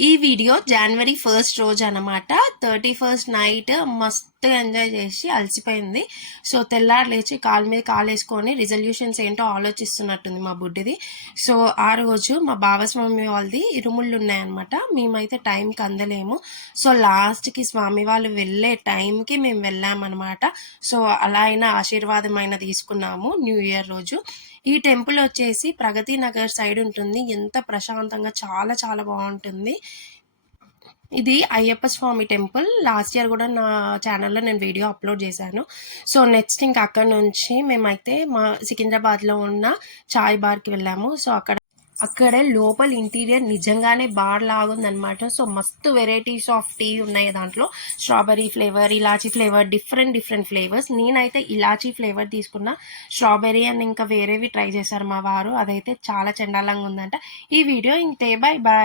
ఈ వీడియో జనవరి 1 రోజు అనమాట. 31 నైట్ మస్తు ఎంజాయ్ చేసి అలసిపోయింది. సో తెల్లారి లేచి కాలు మీద కాలేసుకొని రిజల్యూషన్స్ ఏంటో ఆలోచిస్తున్నట్టుంది మా బుడ్డిది. సో ఆ రోజు మా బావస్వామి వాళ్ళది ఇరుముళ్ళు ఉన్నాయన్నమాట. మేమైతే టైంకి అందలేము. సో లాస్ట్కి స్వామి వాళ్ళు వెళ్ళే టైంకి మేము వెళ్ళామన్నమాట. సో అలా అయినా ఆశీర్వాదమైన తీసుకున్నాము న్యూ ఇయర్ రోజు. ఈ టెంపుల్ వచ్చేసి ప్రగతి నగర్ సైడ్ ఉంటుంది. ఎంత ప్రశాంతంగా చాలా చాలా బాగుంటుంది. ఇది అయ్యప్ప స్వామి టెంపుల్. లాస్ట్ ఇయర్ కూడా నా ఛానల్లో నేను వీడియో అప్లోడ్ చేశాను. సో నెక్స్ట్ ఇంకా అక్కడ నుంచి మేమైతే మా సికింద్రాబాద్లో ఉన్న చాయ్ బార్కి వెళ్ళాము. సో అక్కడే లోపల ఇంటీరియర్ నిజంగానే బార్ లాగుందనమాట. సో మస్తు వెరైటీస్ ఆఫ్ టీ ఉన్నాయి దాంట్లో. స్ట్రాబెర్రీ ఫ్లేవర్, ఇలాచీ ఫ్లేవర్, డిఫరెంట్ ఫ్లేవర్స్. నేనైతే ఇలాచీ ఫ్లేవర్ తీసుకున్నా. స్ట్రాబెర్రీ అండ్ ఇంకా వేరేవి ట్రై చేశారు మా వారు. అదైతే చాలా చండాలంగా ఉందంట. ఈ వీడియో ఇంతే. Bye bye.